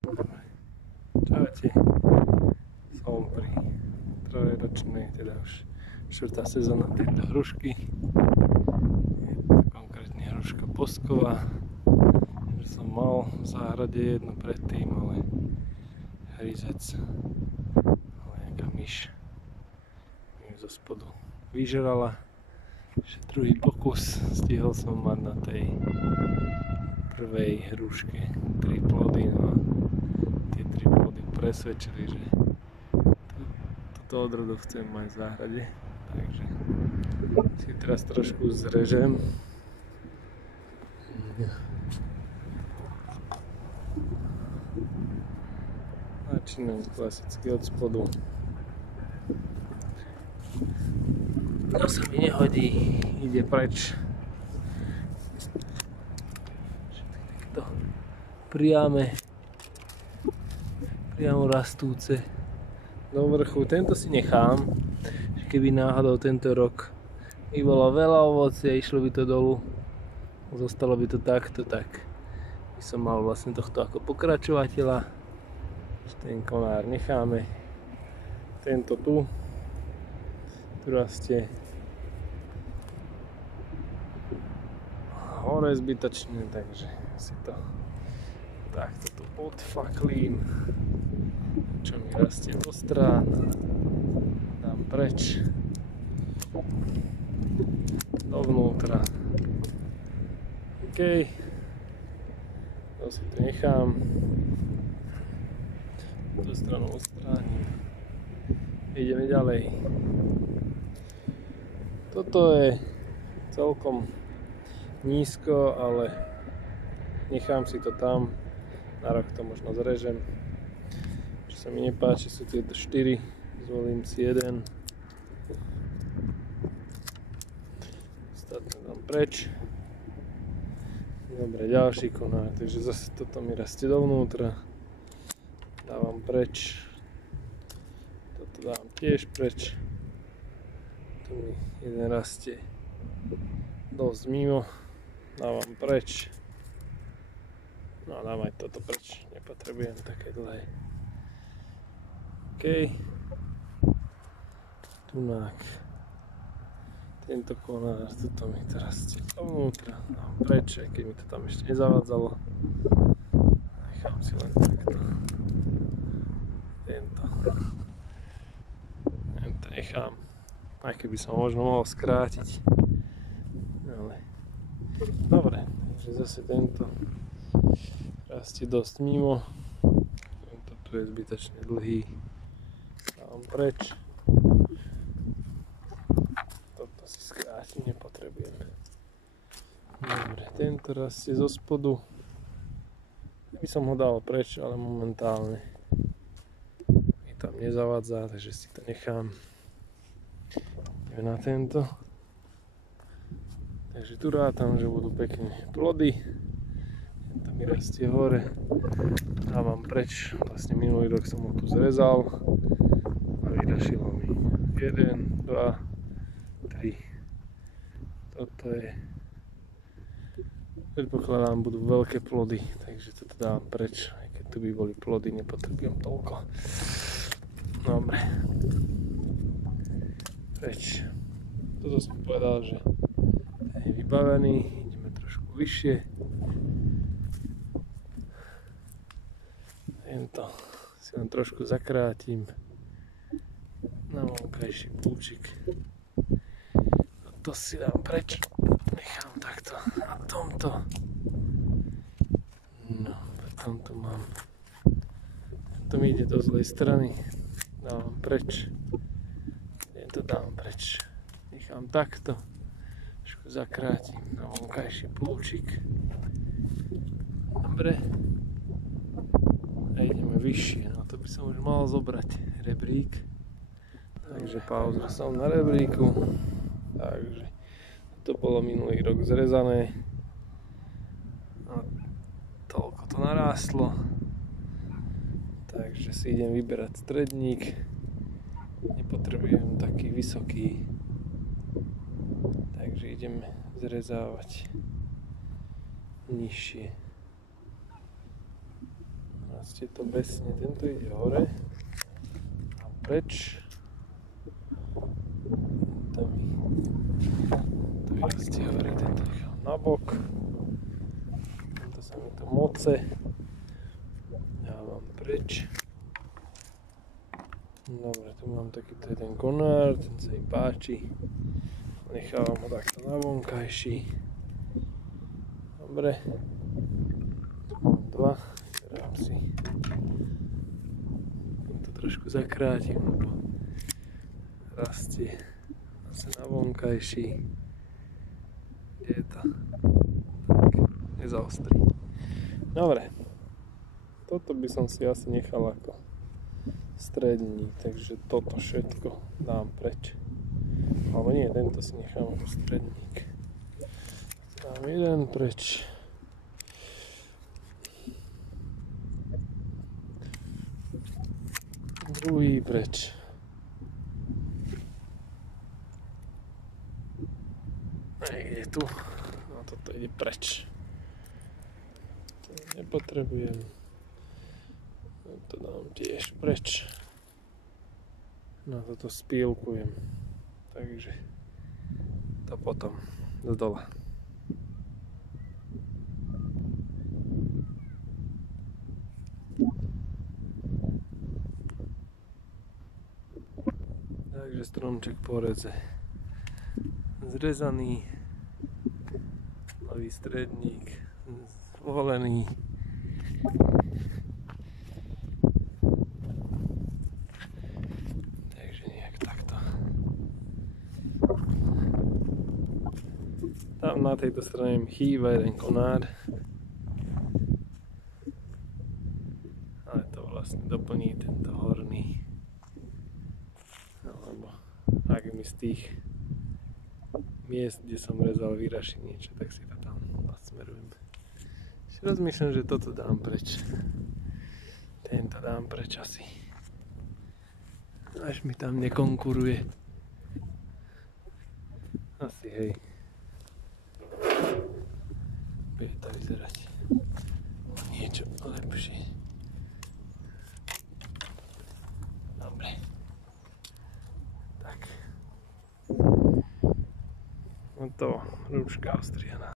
Čaute. Som pri trojročnej, teda už 4. sezóna tejto hrušky. Je to konkrétne hruška posková. Že som mal v záhrade jednu predtým, ale hryzec, ale nejaká myš mi zo spodu vyžrala. Ešte druhý pokus stihol som mať na tej prvej hruške 3 plody, no a tie 3 plody presvedčili, že túto odrodu chcem mať v záhrade, takže si teraz trošku zrežem. Začínam klasicky od spodu. To sa mi nehodí, ide preč. Takto priamo rastúce do vrchu. Tento si nechám, že keby náhodou tento rok by bolo veľa ovocia, išlo by to dolu, zostalo by to takto, tak by som mal vlastne tohto ako pokračovateľa. Ten konár necháme, tento tu rastie hore zbytočne, takže si to takto tu odfaklím, čo mi rastie do strán, dám preč dovnútra. OK, to si to nechám, tú stranu odstránim, ideme ďalej. Toto je celkom nízko, ale nechám si to tam, na rok to možno zrežem. Čo sa mi nepáči, sú tieto 4, zvolím si jeden. Ostatné dám preč. Dobre, ďalší konár, takže zase toto mi rastie dovnútra. Dávam preč. Toto dám tiež preč. Tu mi jeden rastie dosť mimo. Dávam preč. No a dám aj toto preč, nepotrebujem také dlhé. OK. Tunák. Tento konár, toto mi teraz rastie dovnútra. Dám preč, aj keď mi to tam ešte nezavadzalo. Nechám si len takto. Tento nechám. Aj keby som možno mohol skrátiť. Ale dobre, takže zase tento rastie dosť mimo. Tento tu je zbytočne dlhý. Dávam preč. Toto si skrátim, nepotrebujem. Dobre, tento rastie zo spodu. By som ho dal preč, ale momentálne mi tam nezavadzá, takže si to nechám. Ideme na tento. Takže tu rátam, že budú pekne plody. Tento mi rastie hore. Dávam preč. Vlastne minulý rok som ho tu zrezal a vyrašilo mi 1, 2, 3. Toto je, predpokladám, budú veľké plody, takže toto dávam preč. Aj keď tu by boli plody, nepotrebujem toľko. Dobre. Preč. Toto som povedal, že je vybavený, ideme trošku vyššie. Tento si len trošku zakrátim na vonkajší púčik. To si dám preč, nechám takto na tomto. No, potom tu mám, to mi ide do zlej strany, dávam preč. To dám preč, nechám takto, trošku zakrátim na vonkajší púčik. Dobre, a ideme vyššie, no to by som už mal zobrať rebrík. Takže pauza som na rebríku, takže to bolo minulý rok zrezané a toľko to narástlo, takže si idem vyberať stredník. Nepotrebujem taký vysoký, takže ideme zrezávať nižšie. A Rastie to besne, tento ide hore a preč. To vyrastie hore, tento nechal nabok. Tento sa mi to moce. Dávam preč. Dobre, tu mám takýto jeden konár, ten sa mi páči. Nechávam ho takto na vonkajší. Dobre. Tu mám dva. Dám si. To trošku zakrátim, lebo rastie zase na vonkajší. Kde je to? Tak, nezaostrí. Dobre. Toto by som si asi nechal ako stredník, takže toto všetko dám preč. Alebo nie, tento si nechám ako stredník. Dám jeden preč. Druhý preč. Niekde tu. No toto ide preč. To nepotrebujem. To dám tiež preč. No toto spílkujem. Takže to potom z dola. Takže stromček po redze zrezaný, nový stredník zvolený. Takže nejak takto. Tam na tejto strane mi chýba jeden konár, ale to vlastne doplní tento horný. Alebo ak mi z tých miest, kde som rezal, vyraší niečo, tak si to tam nasmerujem. Ešte rozmýšľam, že toto dám preč. Tento dám preč asi. Až mi tam nekonkuruje. Asi hej. Bude to vyzerať niečo lepšie. Dobre. Tak. No to, rúčka ostrihaná.